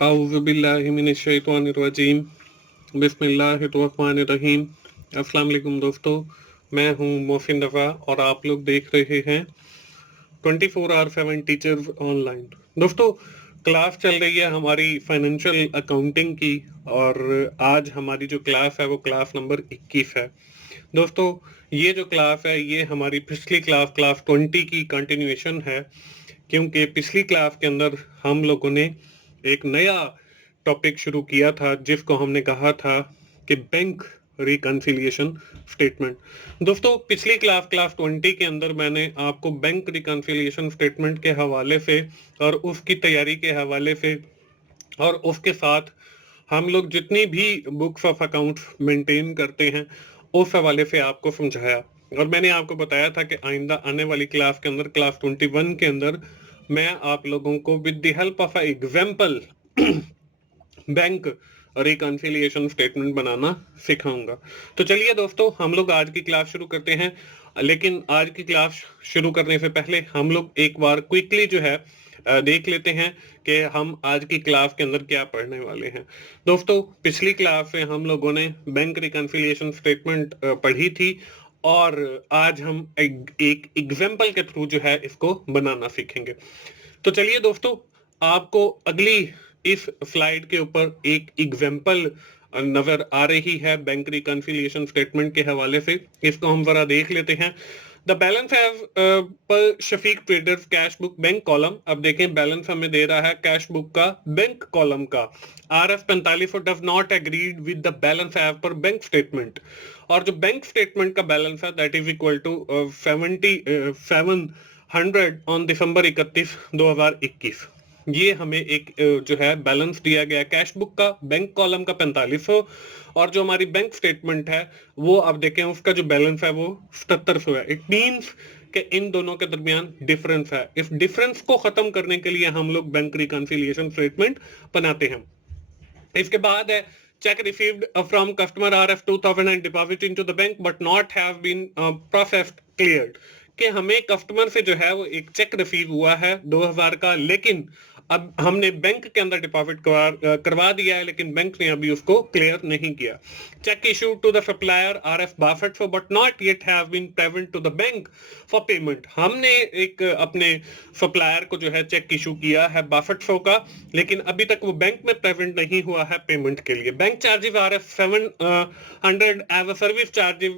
औज़ुबिल्लाहिमिनश्शैतानिर्रजीम बिस्मिल्लाहिर्रहमानिर्रहीम। अस्सलाम वालेकुम दोस्तों, मैं हूं मोहसिन रफ़ा और आप लोग देख रहे हैं 24/7 टीचर्स ऑनलाइन। दोस्तों, क्लास चल रही है हमारी फाइनेंशियल अकाउंटिंग की और आज हमारी जो क्लास है वो क्लास नंबर 21 है। दोस्तों, ये जो क्लास है ये हमारी पिछली क्लास क्लास 20 की कंटिन्यूएशन है, क्योंकि पिछली क्लास के अंदर हम लोगों ने एक नया टॉपिक शुरू किया था जिसको हमने कहा था कि बैंक रिकन्सिलिएशन स्टेटमेंट। दोस्तों, पिछली क्लास क्लास 20 के अंदर मैंने आपको बैंक रिकन्सिलिएशन स्टेटमेंट के हवाले से और उसकी तैयारी के हवाले से और उसके साथ हम लोग जितनी भी बुक्स ऑफ अकाउंट्स मेंटेन करते हैं उस हवाले से आपको समझाया और मैंने आपको बताया था कि आइंदा आने वाली क्लास के अंदर क्लास 21 के अंदर मैं आप लोगों को with the help of a example bank reconciliation statement बनाना सिखाऊंगा। तो चलिए दोस्तों, हम लोग आज की क्लास शुरू करते हैं। लेकिन आज की क्लास शुरू करने से पहले हम लोग एक बार क्विकली जो है देख लेते हैं कि हम आज की क्लास के अंदर क्या पढ़ने वाले हैं। दोस्तों, पिछली क्लास में हम लोगों ने बैंक रिकन्सिलिएशन स्टेटमेंट पढ़ी थी और आज हम एक एग्जाम्पल के थ्रू जो है इसको बनाना सीखेंगे। तो चलिए दोस्तों, आपको अगली इस स्लाइड के ऊपर एक एग्जाम्पल नजर आ रही है बैंक रिकन्सिलिएशन स्टेटमेंट के हवाले से। इसको हम जरा देख लेते हैं। The balance as per Shafiq traders cash book bank column. अब देखें, बैलेंस हमें दे रहा है कैश बुक का बैंक कॉलम का। RF 45 does not agreed with the balance as per bank statement. और जो बैंक स्टेटमेंट का बैलेंस है that is equal to 700 on December 31 2021। ये हमें एक जो है बैलेंस दिया गया कैश बुक का, बैंक कॉलम का 4500 और जो हमारी बैंक स्टेटमेंट है वो अब देखें उसका जो बैलेंस है वो 7700 है। इट मींस कि इन दोनों के दरमियान डिफरेंस है। इस डिफरेंस को खत्म करने के लिए हम लोग बैंक रिकन्सिलिएशन स्टेटमेंट बनाते हैं। इसके बाद है cheque received from customer RF 2000 and deposit into the bank but not have been processed cleared. कि हमें कस्टमर से जो है वो एक चेक रिसीव हुआ है 2000 का, लेकिन अब हमने बैंक के अंदर डिपॉजिट करवा दिया है लेकिन बैंक ने अभी उसको क्लियर नहीं किया। Cheque issued to the supplier RF 6200 but not yet have been payment to the bank for payment. हमने एक अपने सप्लायर को जो है चेक इशू किया है 6200 का, लेकिन अभी तक वो बैंक में पेमेंट नहीं हुआ है पेमेंट के लिए। Bank charges RF 700 as a service charges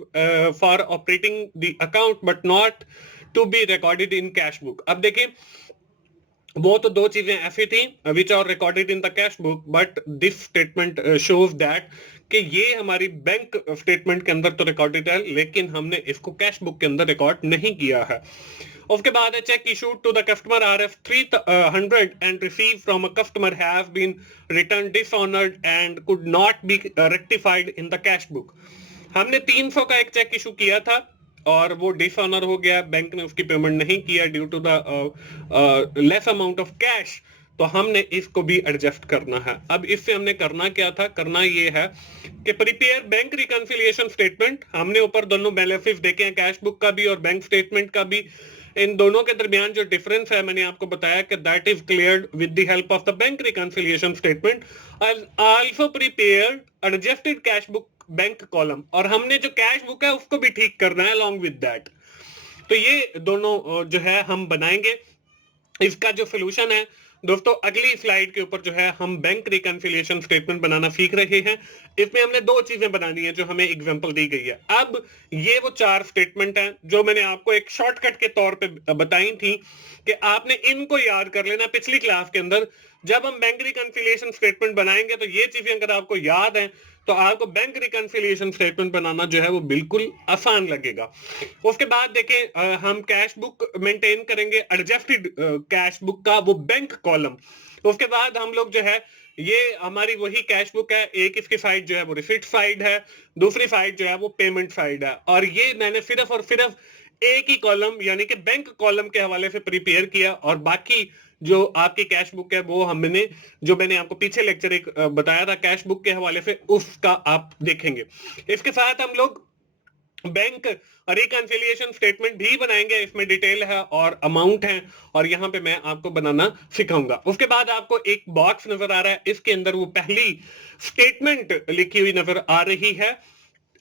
for operating the account but not to be recorded in cash book. अब देखिए, वो तो दो चीजें ऐसी थी which are recorded in the cash book but this statement shows that कि ये हमारी बैंक स्टेटमेंट के अंदर तो रिकॉर्डेड है लेकिन हमने इसको कैश बुक के अंदर रिकॉर्ड नहीं किया है। उसके बाद है cheque issued to the customer RF 300 and receive from a customer have been return dishonoured and could not be rectified in the cash book. हमने 300 का एक चेक इशू किया था और वो डिसऑनर हो गया, बैंक ने उसकी पेमेंट नहीं किया due to the less amount of cash. तो हमने इसको भी एडजस्ट करना है। अब इससे हमने करना क्या था, करना ये है कि प्रिपेयर बैंक रिकन्सिलिएशन स्टेटमेंट। हमने ऊपर दोनों बैलेंसेस देखे हैं, कैश बुक का भी और बैंक स्टेटमेंट का भी। इन दोनों के दरमियान जो डिफरेंस है मैंने आपको बताया कि that is cleared with the help of the bank reconciliation statement. Also prepare adjusted cash book bank column, और हमने जो कैश बुक है उसको भी ठीक करना है अलॉन्ग विद दैट। तो ये दोनों जो है हम बनाएंगे। इसका जो सोल्यूशन है दोस्तों, अगली स्लाइड के ऊपर जो है हम बैंक रिकन्सिलिएशन स्टेटमेंट बनाना सीख रहे हैं। इसमें हमने दो चीजें बनानी है जो हमें एग्जांपल दी गई है। अब ये वो चार स्टेटमेंट हैं जो मैंने आपको एक शॉर्टकट के तौर पे बताई थी कि आपने इनको याद कर लेना पिछली क्लास के अंदर। जब हम बैंक रिकन्सिलिएशन स्टेटमेंट बनाएंगे तो ये चीजें अगर आपको याद है तो आपको बैंक रिकन्सिलिएशन स्टेटमेंट बनाना जो है वो बिल्कुल आसान लगेगा। उसके बाद देखें, हम कैश बुक मेंटेन करेंगे, एडजस्टेड कैश बुक का वो बैंक कॉलम। उसके बाद हम लोग जो है ये हमारी वही कैश बुक है, एक इसकी साइड जो है वो रिसिप्ट साइड है, दूसरी साइड जो है वो पेमेंट साइड है। और ये मैंने सिर्फ और सिर्फ एक ही कॉलम यानी कि बैंक कॉलम के हवाले से प्रिपेयर किया, और बाकी जो आपकी कैश बुक है वो हमने जो मैंने आपको पीछे लेक्चर एक बताया था कैश बुक के हवाले से, उसका आप देखेंगे। इसके साथ हम लोग बैंक रिकंसिलिएशन स्टेटमेंट भी बनाएंगे, इसमें डिटेल है और अमाउंट है, और यहाँ पे मैं आपको बनाना सिखाऊंगा। उसके बाद आपको एक बॉक्स नजर आ रहा है, इसके अंदर वो पहली स्टेटमेंट लिखी हुई नजर आ रही है,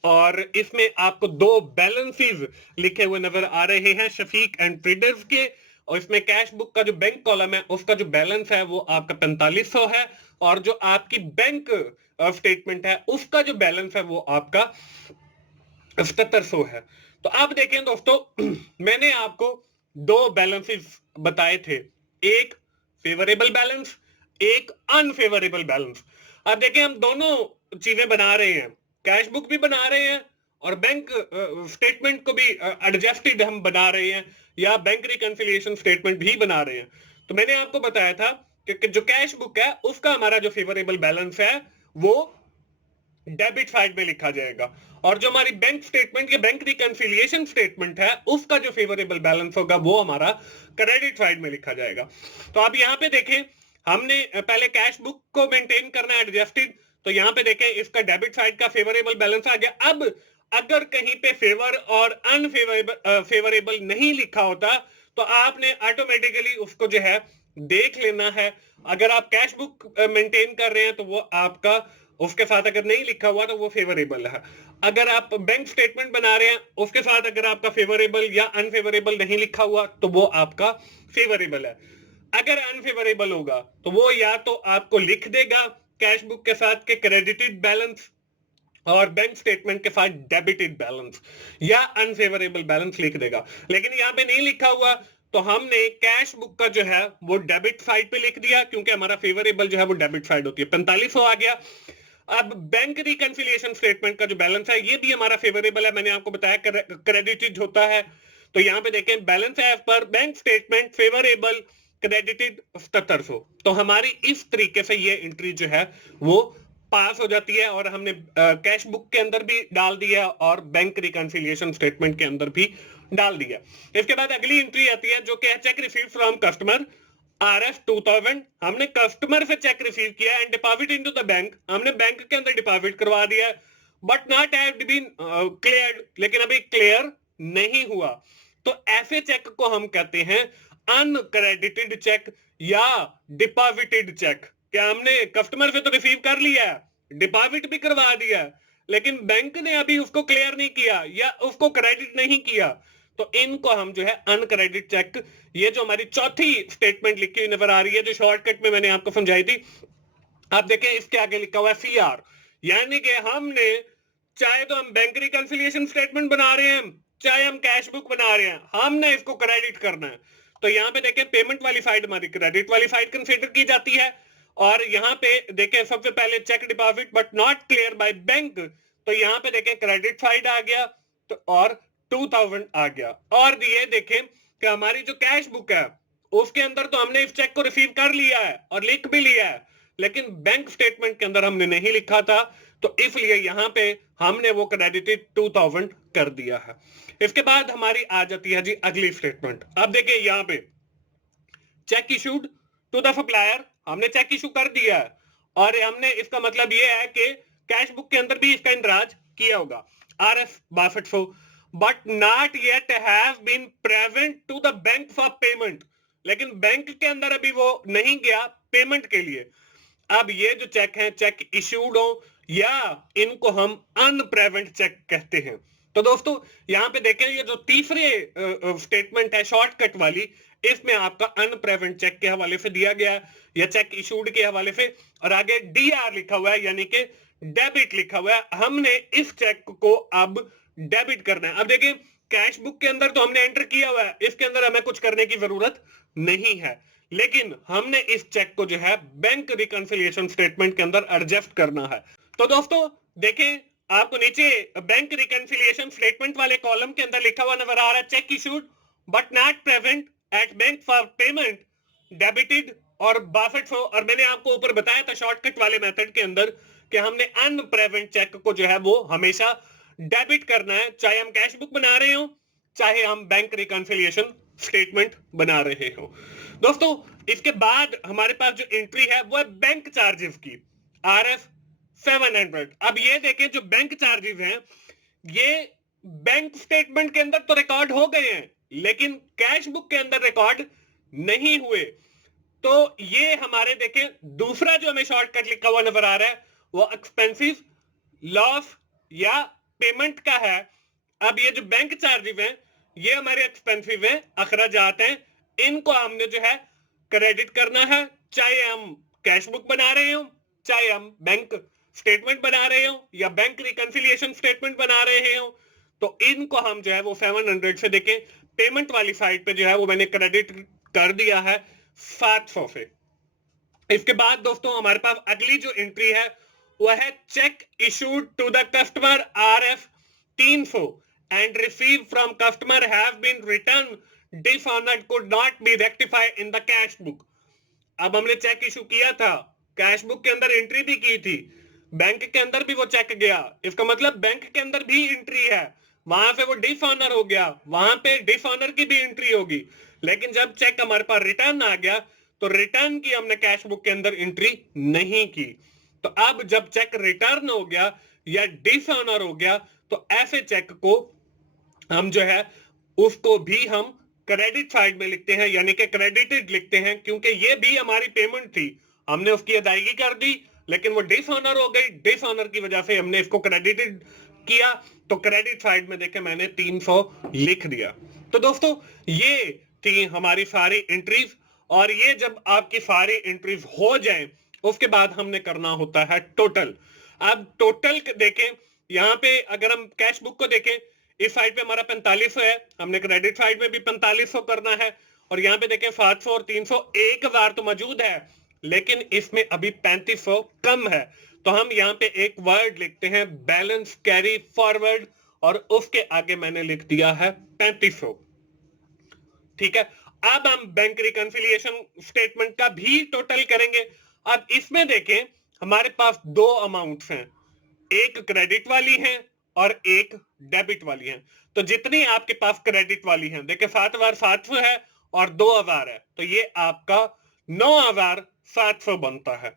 और इसमें आपको दो बैलेंसेस लिखे हुए नजर आ रहे हैं शफीक एंड ट्रेडर्स के, और इसमें कैश बुक का जो बैंक कॉलम है उसका जो बैलेंस है वो आपका 4500 है, और जो आपकी बैंक स्टेटमेंट है उसका जो बैलेंस है वो आपका 7700 है। तो अब देखें दोस्तों, मैंने आपको दो बैलेंसेस बताए थे, एक फेवरेबल बैलेंस, एक अनफेवरेबल बैलेंस। अब देखें हम दोनों चीजें बना रहे हैं, कैश बुक भी बना रहे हैं और बैंक स्टेटमेंट को भी एडजस्टेड हम बना रहे हैं, या बैंक रिकंसिलिएशन स्टेटमेंट भी बना रहे हैं। तो मैंने आपको बताया था कि जो कैश बुक है उसका हमारा जो फेवरेबल बैलेंस है वो डेबिट साइड में लिखा जाएगा, और जो हमारी बैंक स्टेटमेंट के बैंक रिकंसिलिएशन स्टेटमेंट है उसका जो फेवरेबल बैलेंस होगा वो हमारा क्रेडिट साइड में लिखा जाएगा। तो आप यहाँ पे देखें, हमने पहले कैश बुक को मेंटेन करना है एडजस्टेड, तो यहाँ पे देखें इसका डेबिट साइड का फेवरेबल बैलेंस आ गया। अब अगर कहीं पे फेवर और अनफेवरेबल फेवरेबल नहीं लिखा होता तो आपने ऑटोमेटिकली उसको जो है देख लेना है। अगर आप कैश बुक मेंटेन कर रहे हैं तो वो आपका, उसके साथ अगर नहीं लिखा हुआ तो वो फेवरेबल है। अगर आप बैंक स्टेटमेंट बना रहे हैं उसके साथ अगर आपका फेवरेबल या अनफेवरेबल नहीं लिखा हुआ तो वो आपका फेवरेबल है। अगर अनफेवरेबल होगा तो वो या तो आपको लिख देगा कैश बुक के साथ के क्रेडिटेड बैलेंस और बैंक स्टेटमेंट के साथ डेबिटेड बैलेंस, या अनफेवरेबल बैलेंस लिख देगा। लेकिन यहाँ पे नहीं लिखा हुआ तो हमने कैश बुक का जो है वो डेबिट साइड पे लिख दिया, क्योंकि हमारा फेवरेबल जो है वो डेबिट साइड होती है, 4500 आ गया। अब बैंक रिकंसिलिएशन स्टेटमेंट का जो बैलेंस है ये भी हमारा फेवरेबल है, मैंने आपको बताया क्रेडिटेड होता है। तो यहाँ पे देखें बैलेंस है पर बैंक स्टेटमेंट फेवरेबल क्रेडिटेड 7700, तो हमारी इस तरीके से ये एंट्री जो है वो पास हो जाती है, और हमने कैश बुक के अंदर भी डाल दिया और बैंक रिकंसिलिएशन स्टेटमेंट के अंदर भी डाल दिया। इसके बाद अगली एंट्री आती है जो कि है cheque receive from customer RF 2000। हमने कस्टमर से चेक रिसीव किया and deposit into the bank, हमने बैंक के अंदर डिपॉजिट करवा दिया, but not have been cleared, लेकिन अभी क्लियर नहीं हुआ। तो ऐसे चेक को हम कहते हैं अनक्रेडिटेड चेक या डिपॉजिटेड चेक। क्या हमने कस्टमर से तो रिसीव कर लिया है, डिपॉजिट भी करवा दिया है, लेकिन बैंक ने अभी उसको क्लियर नहीं किया या उसको क्रेडिट नहीं किया, तो इनको हम जो है अनक्रेडिट चेक, ये जो हमारी चौथी स्टेटमेंट लिखी हुई नजर आ रही है जो शॉर्टकट में मैंने आपको समझाई थी, आप देखें इसके आगे लिखा हुआ है CR, यानी कि हमने, चाहे तो हम बैंक रिकंसिलिएशन स्टेटमेंट बना रहे हैं चाहे हम कैश बुक बना रहे हैं, हमने इसको क्रेडिट करना है। तो यहाँ पे देखें पेमेंट वाली साइड हमारी क्रेडिट वाली साइड कंसीडर की जाती है, और यहाँ पे देखें सबसे पहले cheque deposit but not clear by bank, तो यहाँ पे देखें क्रेडिट साइड आ गया, तो और 2000 आ गया। और ये देखें कि हमारी जो कैश बुक है उसके अंदर तो हमने इस चेक को रिसीव कर लिया है और लिख भी लिया है, लेकिन बैंक स्टेटमेंट के अंदर हमने नहीं लिखा था, तो इसलिए यहां पे हमने वो क्रेडिटेड 2000 कर दिया है। इसके बाद हमारी आ जाती है जी अगली स्टेटमेंट। अब देखिए यहां पे cheque issued to the supplier, हमने चेक इशू कर दिया है, और हमने इसका मतलब ये है कि कैश बुक के अंदर भी इसका इंदराज किया होगा RF 6200, but not yet have been present to the bank for payment, लेकिन बैंक के अंदर अभी वो नहीं गया पेमेंट के लिए। अब ये जो चेक है चेक इश्यूड हो या इनको हम अनप्रेजेंट चेक कहते हैं। तो दोस्तों यहां पे देखें ये जो तीसरे स्टेटमेंट है शॉर्टकट वाली, इसमें आपका अनप्रेजेंट चेक के हवाले से दिया गया है या चेक इशूड के हवाले से, और आगे DR लिखा हुआ है यानी कि डेबिट लिखा हुआ है। हमने इस चेक को अब डेबिट करना है। अब देखिए कैश बुक के अंदर तो हमने एंटर किया हुआ है, इसके अंदर हमें कुछ करने की जरूरत नहीं है, लेकिन हमने इस चेक को जो है बैंक रिकंसिलिएशन स्टेटमेंट के अंदर एडजस्ट करना है। तो दोस्तों देखें आपको नीचे बैंक रिकंसिलिएशन स्टेटमेंट वाले कॉलम के अंदर लिखा हुआ नजर आ रहा है cheque issued but not present at bank for payment debited और 6200, और मैंने आपको ऊपर बताया था शॉर्टकट वाले मेथड के अंदर कि हमने अनप्रेजेंट चेक को जो है वो हमेशा डेबिट करना है, चाहे हम कैश बुक बना रहे हो चाहे हम बैंक रिकंसिलिएशन स्टेटमेंट बना रहे हो। दोस्तों इसके बाद हमारे पास जो एंट्री है वो है बैंक चार्जेस की RF 700। अब ये देखें जो बैंक चार्जेस हैं ये बैंक स्टेटमेंट के अंदर तो रिकॉर्ड हो गए हैं, लेकिन कैश बुक के अंदर रिकॉर्ड नहीं हुए। तो ये हमारे देखें, दूसरा जो हमें शॉर्टकट लिखा हुआ नजर आ रहा है वो एक्सपेंसिव, लॉस या पेमेंट का है। अब ये जो बैंक चार्जेस हैं ये हमारे एक्सपेंसिव हैं, अखराजात हैं, इनको हमने जो है क्रेडिट करना है, चाहे हम कैश बुक बना रहे हो, चाहे हम बैंक स्टेटमेंट बना रहे हो या बैंक रिकंसिलिएशन स्टेटमेंट बना रहे हो। तो इनको हम जो है वो 700 से देखें पेमेंट वाली साइड पे जो है वो मैंने क्रेडिट कर दिया है 700 से। इसके बाद दोस्तों हमारे पास अगली जो एंट्री है वह है cheque issued to the customer RF 300 and receive from customer have been return dishonoured could not be rectified in the cash book. अब हमने चेक इशू किया था, कैश बुक के अंदर एंट्री भी की थी, बैंक के अंदर भी वो चेक गया, इसका मतलब बैंक के अंदर भी एंट्री है, वहां से वो डिसऑनर हो गया, वहां पे डिसऑनर की भी एंट्री होगी। लेकिन जब चेक हमारे पास रिटर्न आ गया तो रिटर्न की हमने कैश बुक के अंदर एंट्री नहीं की। तो अब जब चेक रिटर्न हो गया या डिसऑनर हो गया तो ऐसे चेक को हम जो है उसको भी हम क्रेडिट साइड में लिखते हैं, यानी कि क्रेडिटेड लिखते हैं, क्योंकि ये भी हमारी पेमेंट थी, हमने उसकी अदायगी कर दी, लेकिन वो डिसऑनर हो गई, डिसऑनर की वजह से हमने इसको क्रेडिटेड किया। तो क्रेडिट साइड में देखे मैंने 300 लिख दिया। तो दोस्तों ये थी हमारी सारी एंट्रीज, और ये जब आपकी सारी एंट्रीज हो जाएं उसके बाद हमने करना होता है टोटल। अब टोटल देखें, यहां पे अगर हम कैश बुक को देखें, इस साइड पे हमारा 4500 है, हमने क्रेडिट साइड में भी 4500 करना है, और यहाँ पे देखें 700 और 300 1000 तो मौजूद है, लेकिन इसमें अभी 3500 कम है। तो हम यहाँ पे एक वर्ड लिखते हैं बैलेंस कैरी फॉरवर्ड, और उसके आगे मैंने लिख दिया है 3500। ठीक है, अब हम बैंक रिकंसिलिएशन स्टेटमेंट का भी टोटल करेंगे। अब इसमें देखें हमारे पास दो अमाउंट्स हैं, एक क्रेडिट वाली है और एक डेबिट वाली है। तो जितनी आपके पास क्रेडिट वाली है, देखिए 7700 है और 2000 है, तो ये आपका 9700 बनता है।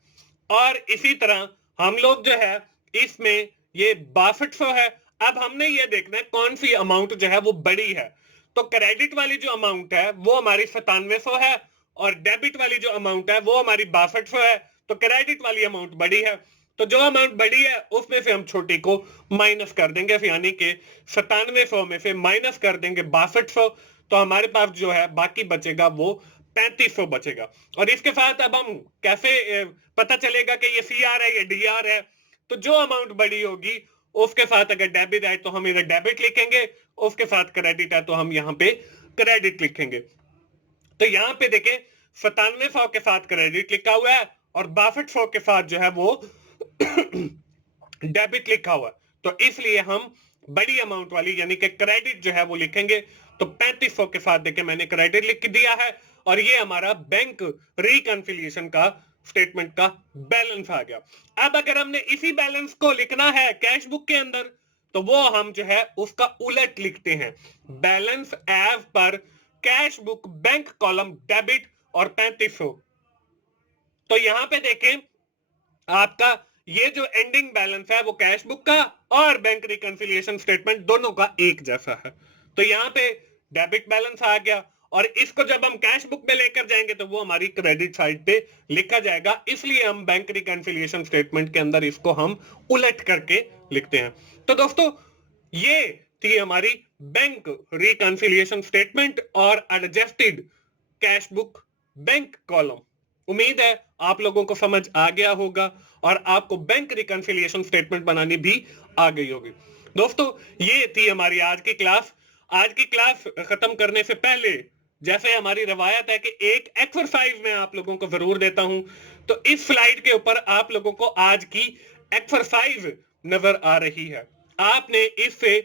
और इसी तरह हम लोग जो है इसमें ये 6200 है। अब हमने ये देखना है कौन सी अमाउंट जो है वो बड़ी है। तो क्रेडिट वाली जो अमाउंट है वो हमारी 9700 है, और डेबिट वाली जो अमाउंट है वो हमारी 6200 है। तो क्रेडिट वाली अमाउंट बड़ी है, तो जो अमाउंट बड़ी है उसमें से हम छोटी को माइनस कर देंगे, यानी कि 9700 में से माइनस कर देंगे 6200, तो हमारे पास जो है बाकी बचेगा वो 3500 बचेगा। और इसके साथ अब हम कैसे पता चलेगा कि ये CR है ये DR है? तो जो अमाउंट बड़ी होगी उसके साथ अगर डेबिट है तो हम इधर डेबिट लिखेंगे, उसके साथ क्रेडिट है तो हम यहाँ पे क्रेडिट लिखेंगे। तो यहाँ पे देखें 9700 के साथ क्रेडिट लिखा हुआ है और 6200 के साथ जो है वो डेबिट लिखा हुआ है, तो इसलिए हम बड़ी अमाउंट वाली यानी कि क्रेडिट जो है वो लिखेंगे। तो 3500 के साथ देखें मैंने क्रेडिट लिख दिया है, और ये हमारा बैंक रिकंसिलिएशन का स्टेटमेंट का बैलेंस आ गया। अब अगर हमने इसी बैलेंस को लिखना है कैश बुक के अंदर, तो वो हम जो है उसका उलट लिखते हैं, balance as per cash book bank column debit और 3500। तो यहां पे देखें आपका ये जो एंडिंग बैलेंस है वो कैश बुक का और बैंक रिकंसिलिएशन स्टेटमेंट दोनों का एक जैसा है। तो यहाँ पे डेबिट बैलेंस आ गया, और इसको जब हम कैश बुक में लेकर जाएंगे तो वो हमारी क्रेडिट साइड पे लिखा जाएगा, इसलिए हम बैंक रिकंसिलिएशन स्टेटमेंट के अंदर इसको हम उलट करके लिखते हैं। तो दोस्तों ये थी हमारी बैंक रिकंसिलिएशन स्टेटमेंट और adjusted cash book bank column. उम्मीद है आप लोगों को समझ आ गया होगा और आपको बैंक रिकंसिलिएशन स्टेटमेंट बनानी भी आ गई होगी। दोस्तों ये थी हमारी आज की क्लास। आज की क्लास खत्म करने से पहले जैसे हमारी रवायत है कि एक एक्सरसाइज मैं आप लोगों को जरूर देता हूं, तो इस स्लाइड के ऊपर आप लोगों को आज की एक्सरसाइज नजर आ रही है। आपने इससे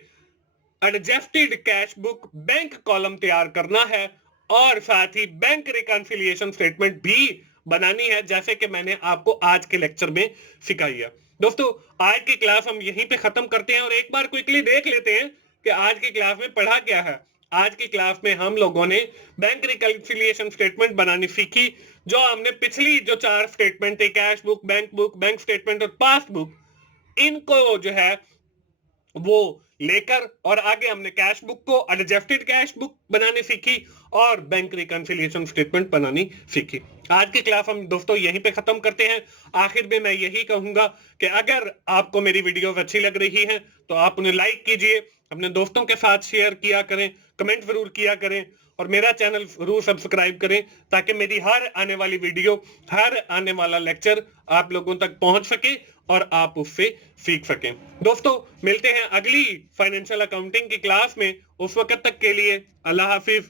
adjusted cash book bank column तैयार करना है और साथ ही बैंक रिकंसिलिएशन स्टेटमेंट भी बनानी है, जैसे कि मैंने आपको आज के लेक्चर में सिखाई है। दोस्तों आज की क्लास हम यहीं पे खत्म करते हैं और एक बार क्विकली देख लेते हैं कि आज की क्लास में पढ़ा क्या है। आज की क्लास में हम लोगों ने बैंक रिकंसिलिएशन स्टेटमेंट बनानी सीखी। जो हमने पिछली जो 4 स्टेटमेंट थे, कैश बुक, बैंक स्टेटमेंट और पासबुक, इनको जो है वो लेकर और आगे हमने कैश बुक को एडजस्टेड कैश बुक बनानी सीखी और बैंक रिकंसिलिएशन स्टेटमेंट बनानी सीखी। आज की क्लास हम दोस्तों यहीं पे खत्म करते हैं। आखिर में मैं यही कहूंगा कि अगर आपको मेरी वीडियोस अच्छी लग रही हैं तो आप उन्हें लाइक कीजिए, अपने दोस्तों के साथ शेयर किया करें, कमेंट जरूर किया करें और मेरा चैनल जरूर सब्सक्राइब करें ताकि मेरी हर आने वाली वीडियो, हर आने वाला लेक्चर आप लोगों तक पहुंच सके और आप उससे सीख सकें। दोस्तों मिलते हैं अगली फाइनेंशियल अकाउंटिंग की क्लास में। उस वक्त तक के लिए अल्लाह हाफिज।